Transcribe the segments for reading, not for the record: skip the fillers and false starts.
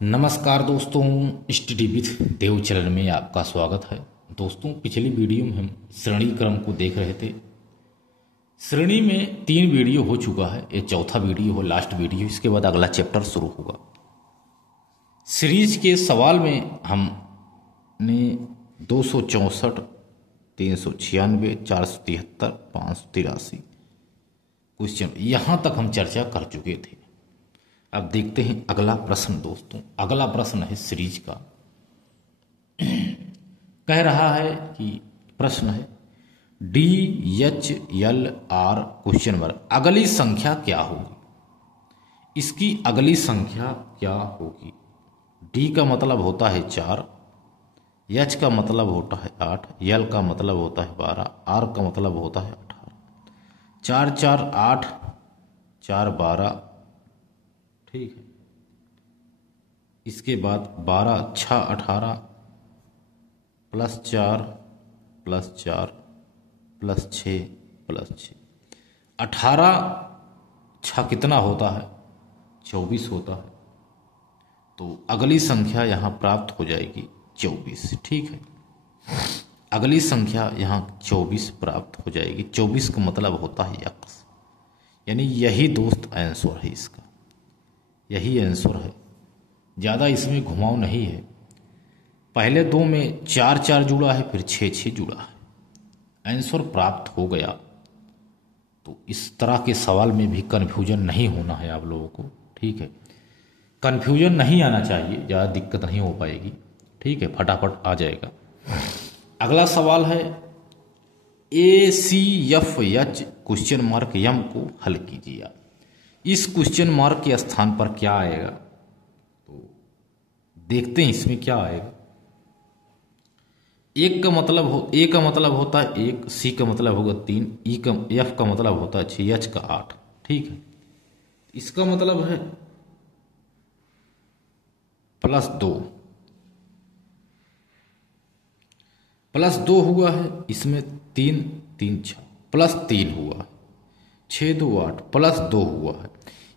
नमस्कार दोस्तों, study with Dev channel में आपका स्वागत है। दोस्तों, पिछली वीडियो में हम श्रेणी क्रम को देख रहे थे। श्रेणी में 3 वीडियो हो चुका है, ये चौथा वीडियो हो, लास्ट वीडियो। इसके बाद अगला चैप्टर शुरू होगा। सीरीज के सवाल में हमने 264, 396, 473, 583 क्वेश्चन यहाँ तक हम चर्चा कर चुके थे। अब देखते हैं अगला प्रश्न। दोस्तों, अगला प्रश्न है सीरीज का। कह रहा है कि प्रश्न है DHLR क्वेश्चन मार्क, अगली संख्या क्या होगी? इसकी अगली संख्या क्या होगी? D का मतलब होता है 4, H का मतलब होता है 8, L का मतलब होता है 12, R का मतलब होता है 18। 4 4 8, 4 12, ठीक है। इसके बाद 12 6 18 प्लस 4 प्लस 4 प्लस 6 प्लस 6, 18 6 कितना होता है? 24 होता है। तो अगली संख्या यहाँ प्राप्त हो जाएगी 24, ठीक है। अगली संख्या यहाँ 24 प्राप्त हो जाएगी। 24 का मतलब होता है x, यानी यही दोस्त आंसर है इसका, यही आंसर है। ज़्यादा इसमें घुमाव नहीं है। पहले 2 में 4 4 जुड़ा है, फिर 6 6 जुड़ा है। आंसर प्राप्त हो गया। तो इस तरह के सवाल में भी कन्फ्यूजन नहीं होना है आप लोगों को, ठीक है। कन्फ्यूजन नहीं आना चाहिए, ज़्यादा दिक्कत नहीं हो पाएगी, ठीक है। फटाफट आ जाएगा। अगला सवाल है ACFH क्वेश्चन मार्क M को हल कीजिए। इस क्वेश्चन मार्क के स्थान पर क्या आएगा? तो देखते हैं इसमें क्या आएगा। A का मतलब होता है 1, C का मतलब होगा 3, F का मतलब होता है 6, H का 8, ठीक है। इसका मतलब है प्लस 2 हुआ है। इसमें 3 3 6 प्लस 3 हुआ है, 6 2 8 प्लस 2 हुआ है,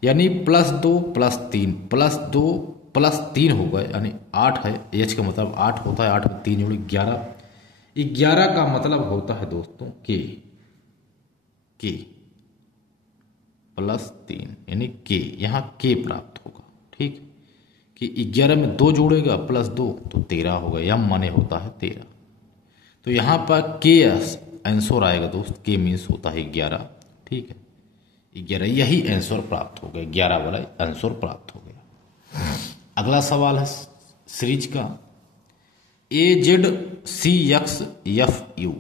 यानी प्लस 2 प्लस 3 प्लस 2 प्लस 3 हो गए, यानी 8 है। H का मतलब 8 होता है, 8 में 3 जोड़े 11। 11 का मतलब होता है दोस्तों K प्लस 3, यानी K, यहाँ K प्राप्त होगा, ठीक। कि 11 में 2 जोड़ेगा प्लस 2 तो 13 होगा। M माने होता है 13। तो यहाँ पर K आंसर आएगा दोस्त। K मीन्स होता है 11, ठीक है। 11, यही आंसर प्राप्त हो गया। 11 वाला आंसर प्राप्त हो गया। अगला सवाल है सीरीज का AZCXFU,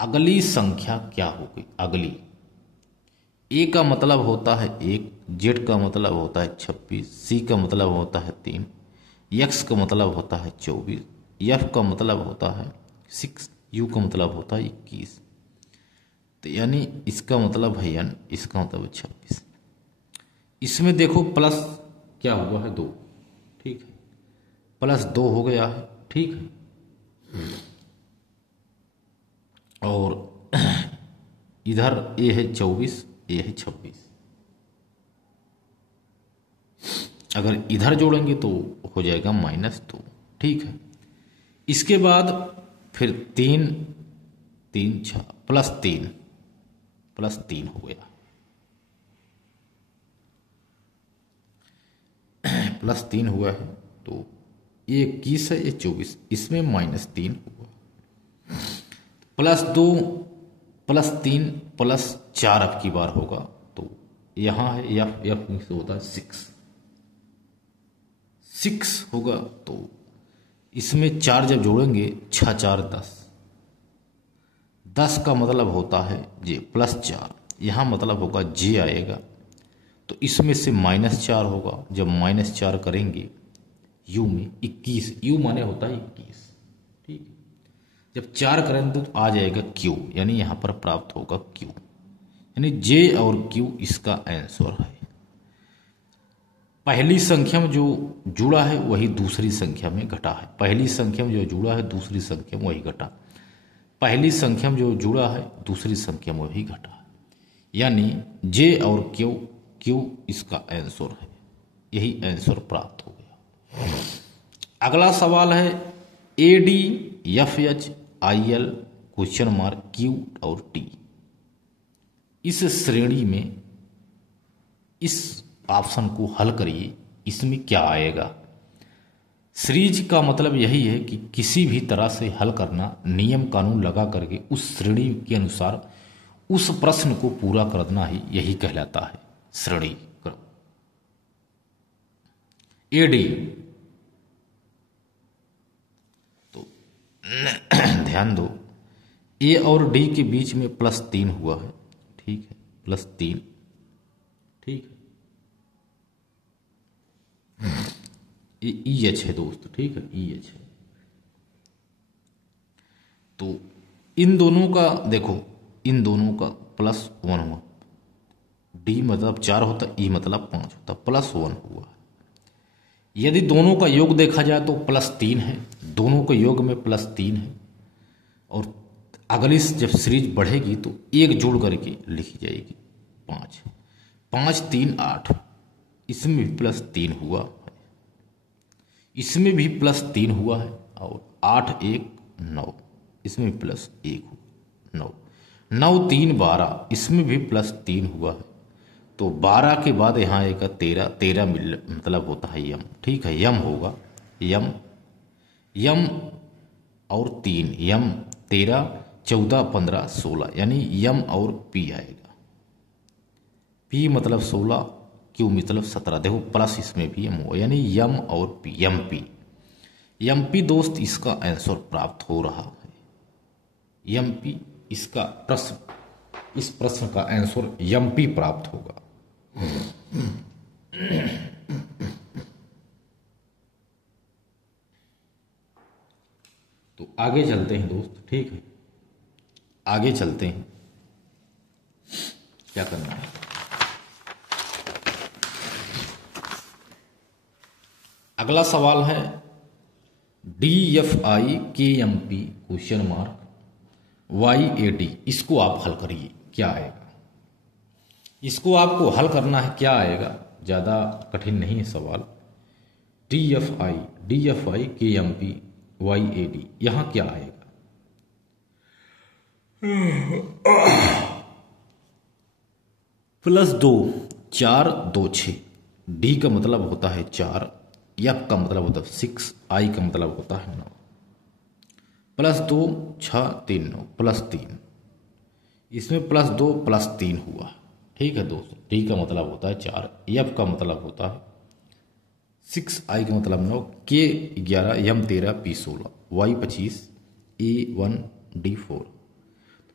अगली संख्या क्या होगी? अगली, A का मतलब होता है 1, Z का मतलब होता है 26, C का मतलब होता है 3, X का मतलब होता है 24, F का मतलब होता है 6, U का मतलब होता है 21। तो यानी इसका मतलब है n, इसका मतलब 26। इसमें देखो प्लस क्या हुआ है 2, ठीक है। प्लस 2 हो गया है, ठीक है। और इधर A है 24, A है 26। अगर इधर जोड़ेंगे तो हो जाएगा -2, ठीक है। इसके बाद फिर 3 3 6 प्लस 3 हो गया, प्लस 3 हुआ है। तो ये 21 है, ये 24, इसमें -3 हुआ। प्लस 2 प्लस 3 प्लस 4 अब की बार होगा। तो यहाँ है F से होता है 6 होगा। तो इसमें 4 जब जोड़ेंगे 6 4 10, 10 का मतलब होता है J प्लस 4, यहाँ मतलब होगा J आएगा। तो इसमें से -4 होगा। जब -4 करेंगे U में 21, U माने होता है 21, ठीक है। जब 4 करेंगे तो आ जाएगा Q, यानी यहाँ पर प्राप्त होगा Q, यानी J और Q इसका आंसर है। पहली संख्या में जो जुड़ा है वही दूसरी संख्या में घटा है। पहली संख्या में जो जुड़ा है दूसरी संख्या में वही घटा। पहली संख्या में जो जुड़ा है दूसरी संख्या में वही घटा, यानी J और Q इसका आंसर है। यही आंसर प्राप्त हो गया। अगला सवाल है ADFHIL क्वेश्चन मार्क Q और T। इस श्रेणी में इस ऑप्शन को हल करिए, इसमें क्या आएगा। सीरीज का मतलब यही है कि किसी भी तरह से हल करना, नियम कानून लगा करके उस श्रेणी के अनुसार उस प्रश्न को पूरा करना ही यही कहलाता है श्रेणी। एडी तो ध्यान दो, ए और डी के बीच में +3 हुआ है, ठीक है, +3, ठीक है, ये EH है दोस्त, ठीक है, EH है। तो इन दोनों का देखो, इन दोनों का +1 हुआ, D मतलब 4 होता, E मतलब 5 होता, +1 हुआ। यदि दोनों का योग देखा जाए तो +3 है, दोनों के योग में +3 है। और अगली जब सीरीज बढ़ेगी तो एक जोड़ करके लिखी जाएगी 5, 5 3 8, इसमें भी +3 हुआ है, इसमें भी +3 हुआ है, और 8 1 9, इसमें भी +1 हुआ, 9 9 3 12, इसमें भी +3 हुआ है। तो 12 के बाद यहाँ एक 13, 13 मतलब होता है यम, ठीक है, यम होगा, यम यम और 3, यम 13 14 15 16, यानी यम और पी आएगा। पी मतलब 16, क्यू मतलब 17, देखो प्लस इसमें भी यम होगा, यानी यम और P, M P, M P दोस्त इसका आंसर प्राप्त हो रहा है। यम पी इसका प्रश्न, इस प्रश्न का आंसर यम पी प्राप्त होगा। तो आगे चलते हैं दोस्त, ठीक है, आगे चलते हैं, क्या करना है। अगला सवाल है DFI KMP question mark YAD, इसको आप हल करिए, क्या आएगा। इसको आपको हल करना है, क्या आएगा, ज़्यादा कठिन नहीं है सवाल। DFI KMP YAD, यहाँ क्या आएगा। +2 4 2 6, डी का मतलब होता है 4, F का मतलब होता है 6, I का मतलब होता है 9, +2 6 3 9, +3, इसमें +2 +3 हुआ, ठीक है दोस्तों। डी का मतलब होता है 4, F का मतलब होता है 6, I का मतलब 9, K 11, M 13, P 16, Y 25, A 1 D 4,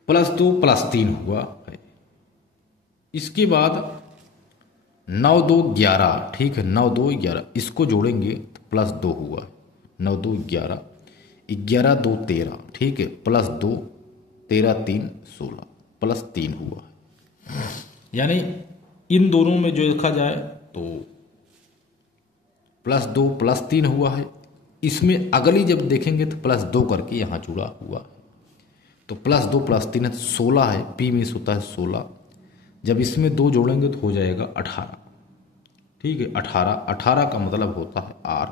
+2 +3 हुआ है। इसके बाद 9 2 11, ठीक है, 9 2 11, इसको जोड़ेंगे तो +2 हुआ है, 9 2 11, 11 2 13, ठीक है, +2 13 3 16, +3 हुआ है। यानी इन दोनों में जो देखा जाए तो +2 +3 हुआ है। इसमें अगली जब देखेंगे तो +2 करके यहाँ जुड़ा हुआ है, तो +2 +3 है, 16 है, पी में होता है 16, जब इसमें 2 जोड़ेंगे तो हो जाएगा 18, ठीक है, 18 का मतलब होता है R,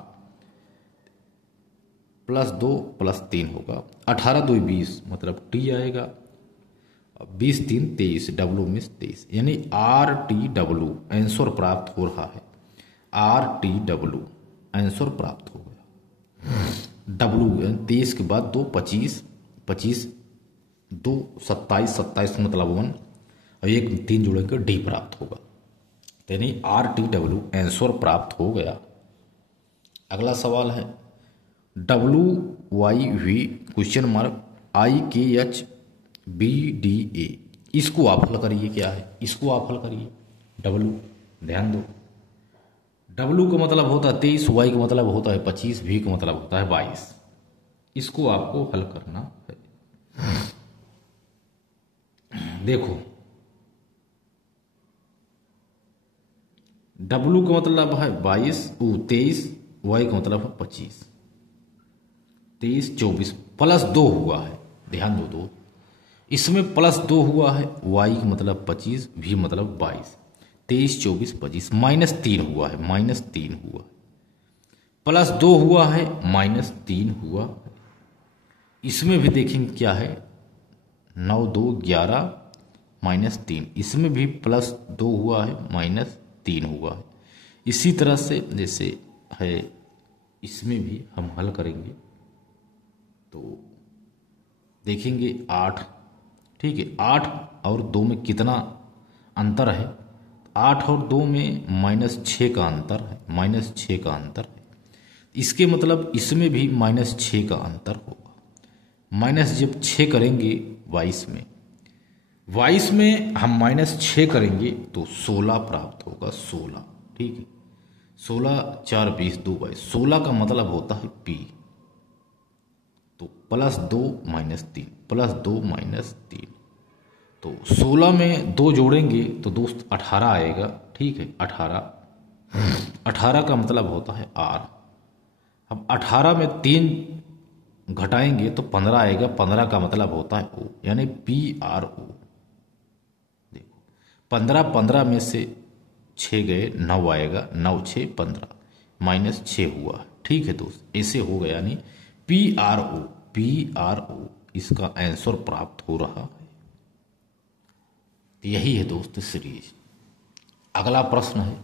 +2 +3 होगा, 18 2 20 मतलब T आएगा, 20 3 23, W में 23, यानी RTW आंसर प्राप्त हो रहा है, RTW आंसर प्राप्त हो गया। W 23 के बाद 2 25, 25 2 27, 27 मतलब 1, और 1 3 जोड़ेंगे D प्राप्त होगा, यानी RTW आंसर प्राप्त हो गया। अगला सवाल है WYV क्वेश्चन मार्क IKHBDA, इसको आप हल करिए, क्या है, इसको आप हल करिए। W ध्यान दो, W का मतलब होता है 23, Y का मतलब होता है 25, V का मतलब होता है 22, इसको आपको हल करना है। देखो W का मतलब है 22, 23, Y का मतलब है 25, 23 24, +2 हुआ है, ध्यान दो, दो इसमें +2 हुआ है, Y का मतलब 25, V मतलब 22, 23 24 25, -3 हुआ है, -3 हुआ, +2 हुआ है, -3 हुआ। इसमें भी देखेंगे क्या है, 9 2 11 -3, इसमें भी +2 हुआ है, -3 हुआ है। इसी तरह से जैसे है इसमें भी हम हल करेंगे तो देखेंगे 8, ठीक है। 8 और 2 में कितना अंतर है, 8 और 2 में -6 का अंतर है, -6 का अंतर है। इसके मतलब इसमें भी -6 का अंतर होगा। माइनस जब 6 करेंगे 22 में, 22 में हम -6 करेंगे तो 16 प्राप्त होगा, 16, ठीक है। 16 4 20 2 22, 16 का मतलब होता है P। तो +2 -3, +2 -3, तो 16 में 2 जोड़ेंगे तो दोस्त 18 आएगा, ठीक है। 18 का मतलब होता है R। अब 18 में 3 घटाएंगे तो 15 आएगा, 15 का मतलब होता है O, यानी PRO। देखो 15 में से 6 गए, 9 आएगा, 9 6 15, -6 हुआ, ठीक है दोस्त। ऐसे हो गया, यानी PRO इसका आंसर प्राप्त हो रहा है। यही है दोस्त सीरीज। अगला प्रश्न है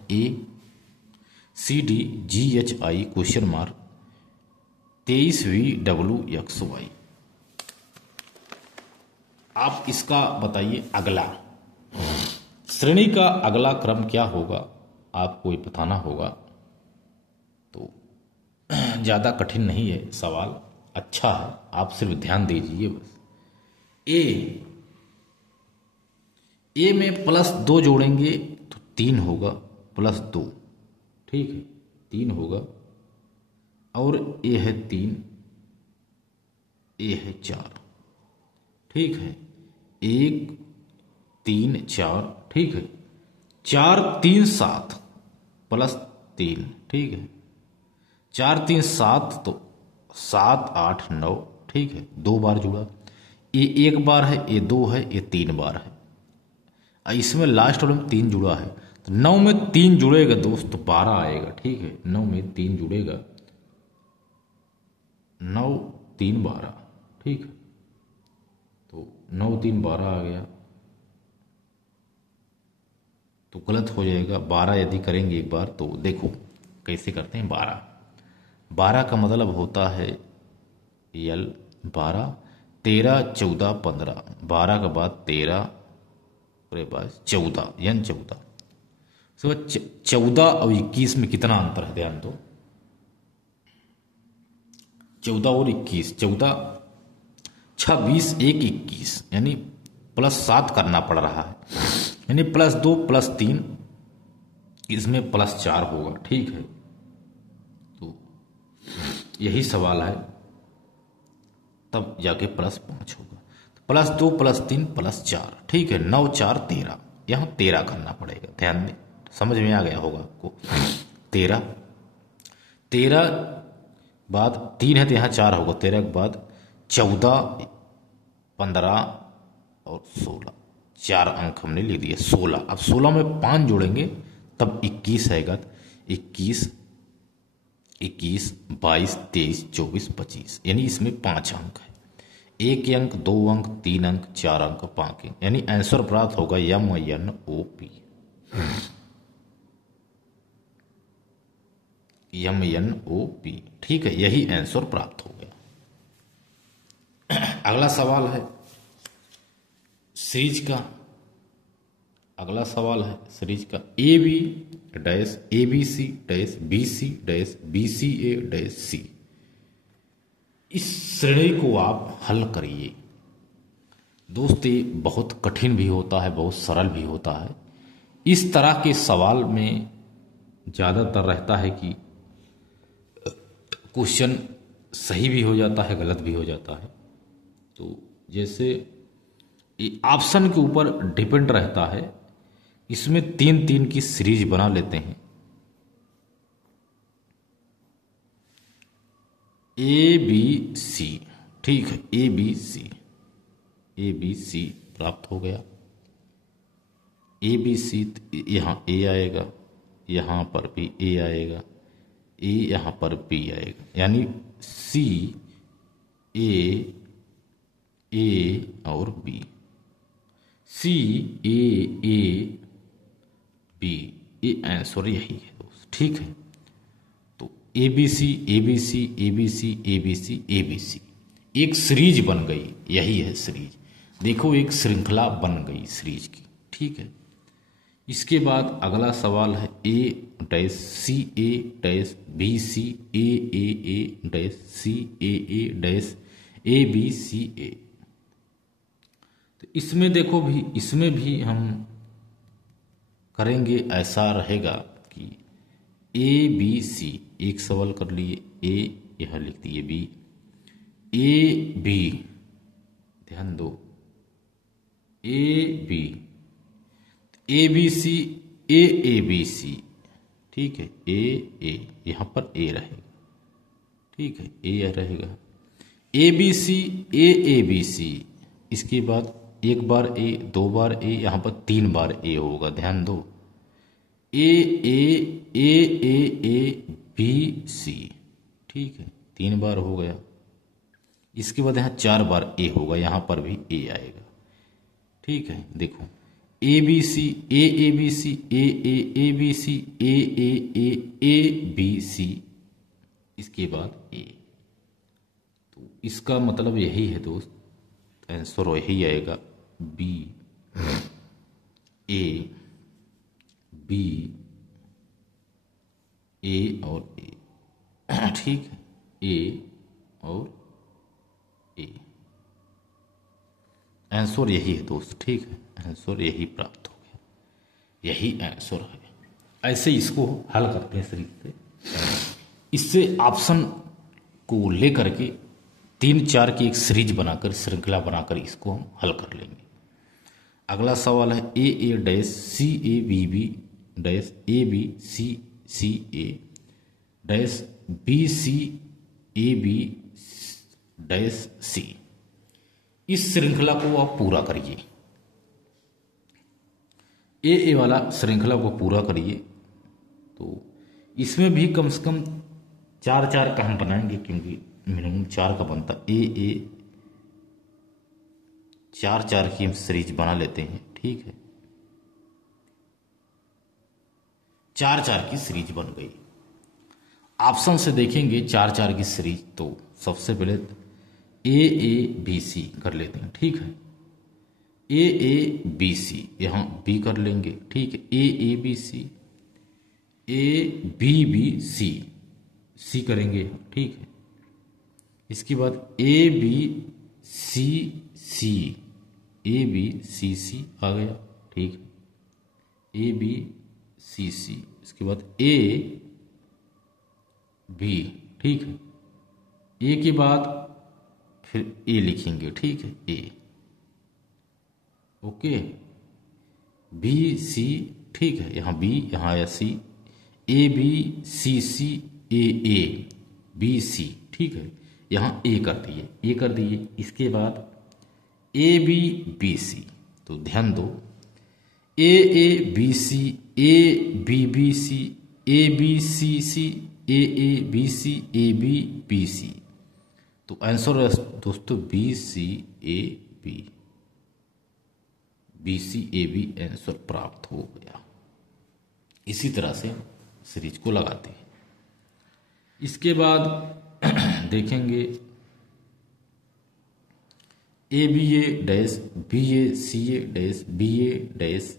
ACDGHI क्वेश्चन मार्क 23VWXY। आप इसका बताइए अगला श्रेणी का अगला क्रम क्या होगा, आपको ये बताना होगा। तो ज़्यादा कठिन नहीं है सवाल, अच्छा है, आप सिर्फ ध्यान दीजिए बस। ए में +2 जोड़ेंगे तो 3 होगा, +2, ठीक है, 3 होगा। और ए है 3, ए है 4, ठीक है। 1 3 4, ठीक है। 4 3 7 +3, ठीक है। 4 3 7 तो 7 8 9, ठीक है। 2 बार जुड़ा, ये 1 बार है, ये 2 है, ये 3 बार है। इसमें लास्ट वाले में 3 जुड़ा है, तो 9 में 3 जुड़ेगा दोस्त तो 12 आएगा, ठीक है। 9 में 3 जुड़ेगा, 9 3 12, ठीक है। तो 9 3 12 आ गया, तो गलत हो जाएगा। 12 यदि करेंगे एक बार तो देखो कैसे करते हैं। 12 का मतलब होता है L 12, 13 14 15, 12 के बाद 13 और बाद 14, यानी 14। तो 14 और 21 में कितना अंतर है, ध्यान दो। 14 और 21, 14 6 20 1 21, यानी +7 करना पड़ रहा है, यानी +2 +3, इसमें +4 होगा, ठीक है। तो यही सवाल है, तब जाके +5 होगा। +2 +3 +4, ठीक है। 9 4 13, यहाँ 13 करना पड़ेगा, ध्यान दें, समझ में आ गया होगा आपको। 13 बाद 3 है तो यहाँ 4 होगा, 13 के बाद 14 15 और 16, 4 अंक हमने ले दिए, 16। अब 16 में 5 जोड़ेंगे तब 21 आएगा, 21 22 23 24 25, यानी इसमें 5 अंक है। 1 अंक 2 अंक 3 अंक 4 अंक 5 अंक, यानी आंसर प्राप्त होगा MNOP, MNOP, ठीक है। यही आंसर प्राप्त हो गया। अगला सवाल है सीरीज का, अगला सवाल है सीरीज का AB-ABC-BC-BCA-C। इस श्रेणी को आप हल करिए। दोस्त ये बहुत कठिन भी होता है, बहुत सरल भी होता है। इस तरह के सवाल में ज़्यादातर रहता है कि क्वेश्चन सही भी हो जाता है, गलत भी हो जाता है। तो जैसे ऑप्शन के ऊपर डिपेंड रहता है, इसमें 3 3 की सीरीज बना लेते हैं। ABC, ठीक है, ABC प्राप्त हो गया। ABC यहाँ A आएगा, यहाँ पर भी A आएगा, ए, यहाँ पर बी आएगा, यानी सी ए और बी, सी ए बी, ये आंसर यही है दोस्त। ठीक है, तो A B C A B C A B C A B C A B C एक सीरीज बन गई, यही है सीरीज। देखो एक श्रृंखला बन गई सीरीज की। ठीक है, इसके बाद अगला सवाल है A dash C A dash B C A dash C A dash A B C A. तो इसमें देखो भी, इसमें भी हम करेंगे, ऐसा रहेगा कि ए बी सी, एक सवाल कर लिए ए, यह लिख दिए बी, ए बी, ध्यान दो, A B, A B C A B C. ठीक है, ए यहां पर ए रहेगा। ठीक है, ए रहेगा, ए B C A B C, इसके बाद एक बार ए, दो बार ए, यहां पर तीन बार ए होगा, ध्यान दो, ए बी सी। ठीक है, तीन बार हो गया। इसके बाद यहां चार बार ए होगा, यहां पर भी ए आएगा। ठीक है, देखो A B C A B C A B C A B C, इसके बाद ए। तो इसका मतलब यही है दोस्त, आंसर यही आएगा, बी ए बी ए और ए। ठीक है, ए और ए, आंसर यही है दोस्त। ठीक है, आंसर यही प्राप्त हो गया, यही आंसर है। ऐसे इसको हल करते हैं सीरीज से। इससे ऑप्शन को लेकर के तीन चार की एक सीरीज बनाकर, श्रृंखला बनाकर इसको हम हल कर लेंगे। अगला सवाल है A dash C A B dash A B C A dash B C A B dash C. इस श्रृंखला को आप पूरा करिए, ए वाला श्रृंखला को पूरा करिए। तो इसमें भी कम से कम चार चार का हम बनाएंगे, क्योंकि मिनिमम चार का बनता। ए चार चार की हम सीरीज बना लेते हैं। ठीक है, चार चार की सीरीज बन गई। ऑप्शन से देखेंगे चार चार की सीरीज, तो सबसे पहले ए बी सी कर लेते हैं। ठीक है, ए बी सी, यहां बी कर लेंगे। ठीक है, ए बी सी ए बी सी करेंगे। ठीक है, इसके बाद ए बी सी सी आ गया। ठीक है, ए बी सी, इसके बाद ए बी। ठीक है, ए के बाद फिर ए लिखेंगे। ठीक है, ए, ओके, बी सी। ठीक है, यहां बी, यहां आया सी, A B C A B C. ठीक है, यहां ए कर दिए। इसके बाद ए बी सी। तो ध्यान दो, A B C A B C A B C A B C A B C. तो आंसर है दोस्तों B C A B answer प्राप्त हो गया। इसी तरह से सीरीज को लगाते हैं। इसके बाद देखेंगे A B A dash B A C A dash B A dash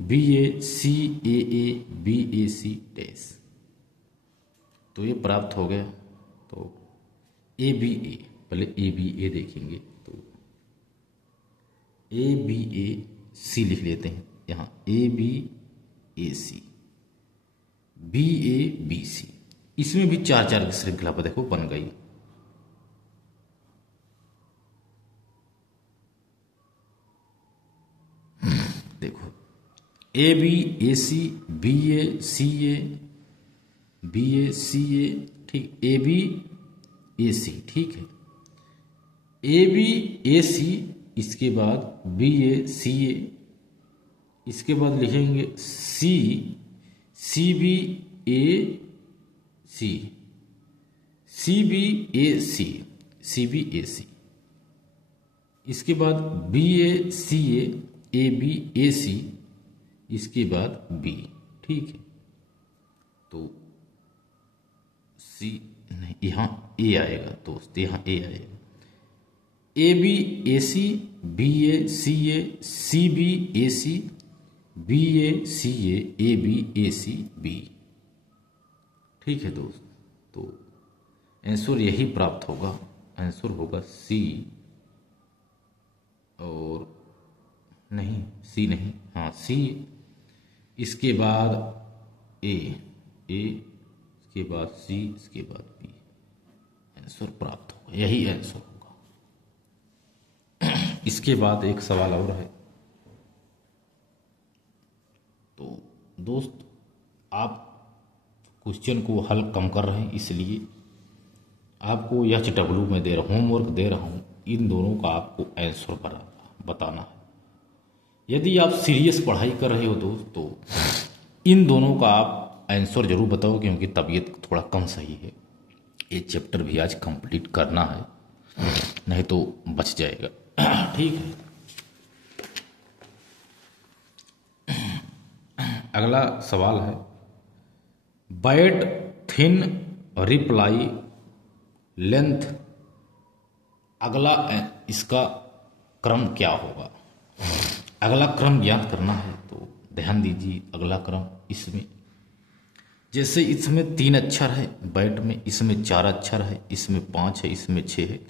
B A C A C dash. तो ये प्राप्त हो गया। तो ए बी ए, पहले ए बी ए देखेंगे। तो ए बी ए सी लिख लेते हैं, यहां A B A C B A B C. इसमें भी चार चार की श्रृंखला पर देखो बन गई। देखो A B A C B A C A B A C A. ठीक, ए बी ए सी। ठीक है, ए बी ए सी, इसके बाद बी ए सी ए, इसके बाद लिखेंगे सी B A C, CBAC, CBAC, इसके बाद BACA, ABAC, इसके बाद B, ठीक है। तो सी नहीं, यहाँ ए आएगा दोस्त, यहाँ ए आएगा। ABAC, BACA, CBAC, BACA, ABAC, B, ठीक है दोस्त। तो आंसर यही प्राप्त होगा, आंसर होगा सी, और नहीं सी नहीं, हाँ सी, इसके बाद ए, इसके बाद सी, इसके बाद बी, आंसर प्राप्त होगा, यही आंसर होगा। इसके बाद एक सवाल और है। तो दोस्त आप क्वेश्चन को हल कम कर रहे हैं, इसलिए आपको HW में दे रहा हूँ, होमवर्क दे रहा हूँ, इन दोनों का आपको आंसर बताना है। यदि आप सीरियस पढ़ाई कर रहे हो दोस्त, तो इन दोनों का आप आंसर जरूर बताओ, क्योंकि तबीयत थोड़ा कम सही है, ये चैप्टर भी आज कंप्लीट करना है, नहीं तो बच जाएगा, ठीक है। अगला सवाल है, बैट थिन रिप्लाई लेंथ, अगला इसका क्रम क्या होगा? अगला क्रम ज्ञात करना है, तो ध्यान दीजिए। अगला क्रम इसमें, जैसे इसमें 3 अक्षर है बैट में, इसमें 4 अक्षर है, इसमें 5 है, इसमें 6 है,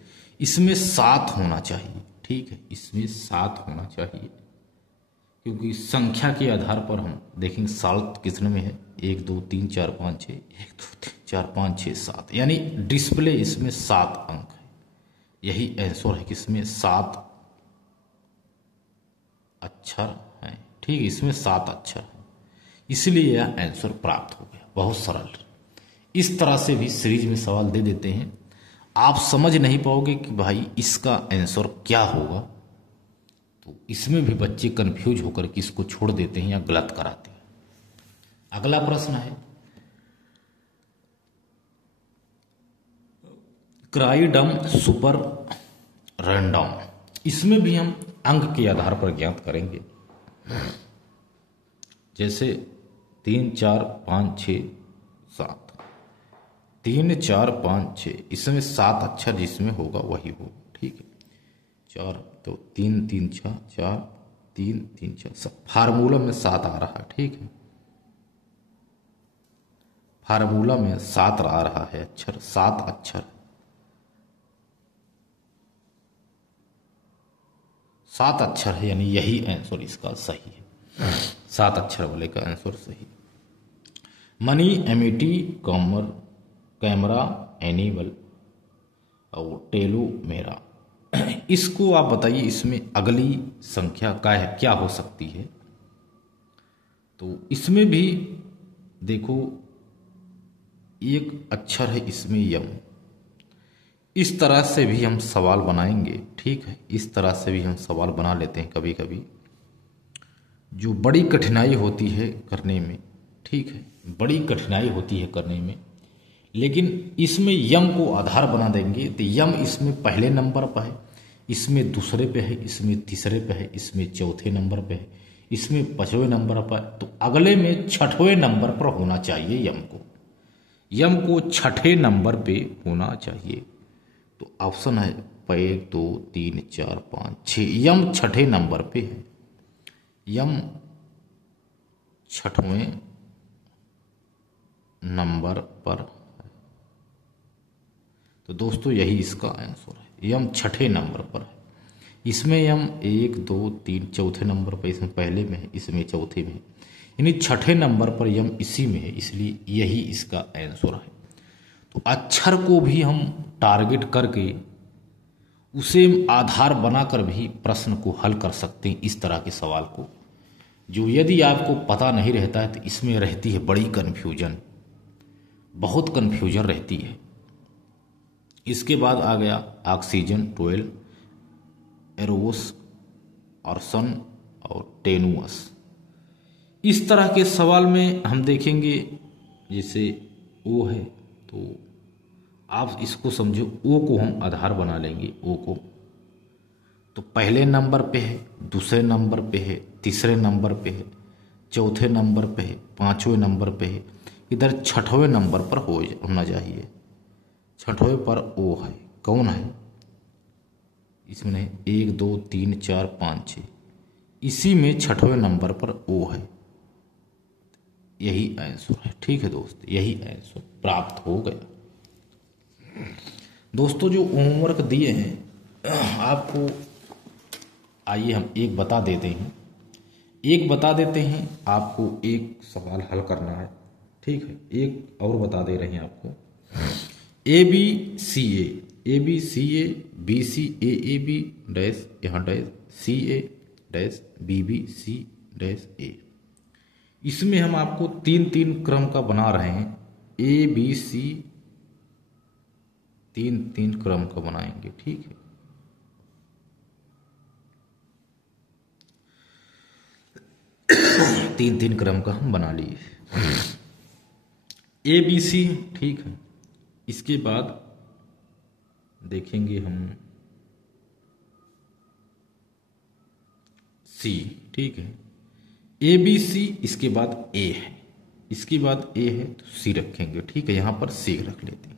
इसमें 7 होना चाहिए, ठीक है, इसमें 7 होना चाहिए, क्योंकि संख्या के आधार पर हम देखेंगे सात कितने में है, 1 2 3 4 5 6, 1 2 3 4 5 6 7, यानी डिस्प्ले इसमें 7 अंक है, यही आंसर है कि इसमें 7 अक्षर है, ठीक, इसमें 7 अक्षर है, इसलिए यह आंसर प्राप्त हो गया। बहुत सरल, इस तरह से भी सीरीज में सवाल दे देते हैं, आप समझ नहीं पाओगे कि भाई इसका आंसर क्या होगा, तो इसमें भी बच्चे कंफ्यूज होकर के इसको छोड़ देते हैं या गलत कराते हैं। अगला प्रश्न है, क्राइडम सुपर रैंडम, इसमें भी हम अंक के आधार पर ज्ञात करेंगे, जैसे 3 4 5 6 7, 3 4 5 6, इसमें 7 अक्षर जिसमें होगा वही होगा, ठीक है। 4 तो 3 3 6 4 3 3 6, फार्मूला में 7 आ रहा है, ठीक है, फार्मूला में 7 आ रहा है अक्षर, 7 अक्षर, 7 अक्षर है, यानी यही आंसर इसका सही है, 7 अक्षर वाले का आंसर सही। मनी एमिटी कैमरा एनिमल और टेलोमेरा, इसको आप बताइए, इसमें अगली संख्या क्या हो सकती है? तो इसमें भी देखो एक अक्षर है इसमें यम, इस तरह से भी हम सवाल बनाएंगे, ठीक है, इस तरह से भी हम सवाल बना लेते हैं कभी कभी, जो बड़ी कठिनाई होती है करने में, ठीक है, बड़ी कठिनाई होती है करने में, लेकिन इसमें यम को आधार बना देंगे, तो यम इसमें पहले नंबर पर है, इसमें दूसरे पे है, इसमें तीसरे पे है, इसमें चौथे नंबर पे है, इसमें 5वें नंबर पर, तो अगले में 6वें नंबर पर होना चाहिए यम को 6ठे नंबर पे होना चाहिए। तो ऑप्शन है 1 2 3 4 5 6, यम 6ठे नंबर पे है, यम 6वें नंबर पर है। तो दोस्तों यही इसका आंसर है, यम 6ठे नंबर पर है, इसमें यम 1 2 3 चौथे नंबर पर, इसमें पहले में है, इसमें चौथे में है, यानी 6ठे नंबर पर यम इसी में है, इसलिए यही इसका आंसर है। तो अक्षर को भी हम टारगेट करके उसे आधार बनाकर भी प्रश्न को हल कर सकते हैं, इस तरह के सवाल को, जो यदि आपको पता नहीं रहता है तो इसमें रहती है बड़ी कन्फ्यूजन, बहुत कन्फ्यूजन रहती है। इसके बाद आ गया ऑक्सीजन 12, एरोस, ऑर्सन और टेनुअस। इस तरह के सवाल में हम देखेंगे, जैसे ओ है तो आप इसको समझो, ओ को हम आधार बना लेंगे, ओ को। तो पहले नंबर पे है, दूसरे नंबर पे है, तीसरे नंबर पे है, चौथे नंबर पे है, पांचवें नंबर पे है, इधर छठवें नंबर पर होना चाहिए। छठवें पर ओ है, कौन है इसमें? 1 2 3 4 5 6, इसी में छठवें नंबर पर ओ है। यही आंसर है। ठीक है दोस्त, यही आंसर प्राप्त हो गया। दोस्तों जो होमवर्क दिए हैं आपको, आइए हम एक बता देते हैं, आपको एक सवाल हल करना है। ठीक है, एक और बता दे रहे हैं आपको। A B C A B C A B dash, यहाँ dash C A dash B B C dash A. इसमें हम आपको 3-3 क्रम का बना रहे हैं। ए बी सी 3-3 क्रम का बनाएंगे। ठीक है, तीन तीन क्रम का हम बना लिए ए बी सी। ठीक है, इसके बाद देखेंगे हम सी। ठीक है, ए बी सी, इसके बाद ए है, इसके बाद ए है तो सी रखेंगे। ठीक है, यहां पर सी रख लेते हैं।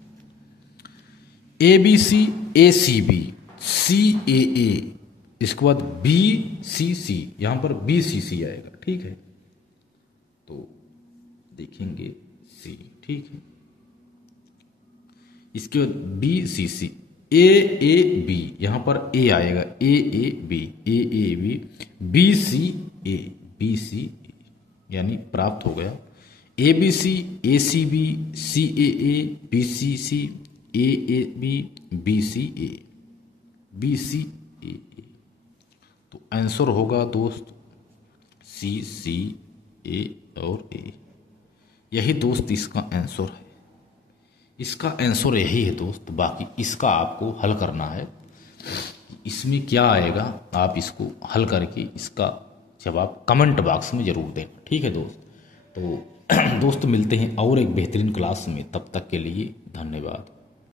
ए B C, A C B, C ए, इसके बाद बी सी सी, यहां पर बी सी सी आएगा। ठीक है, तो देखेंगे सी। ठीक है, इसके बाद B C C, A B, यहां पर ए आएगा, A B, B C A, B C A, यानी प्राप्त हो गया A B C, A C B, C A, B C C, A B, B C A, B C A. तो answer होगा दोस्त सी ए और ए। यही दोस्त इसका आंसर है। इसका आंसर यही है दोस्त। बाकी इसका आपको हल करना है, इसमें क्या आएगा आप इसको हल करके इसका जवाब कमेंट बॉक्स में जरूर देना। ठीक है दोस्त, तो दोस्त मिलते हैं और एक बेहतरीन क्लास में। तब तक के लिए धन्यवाद।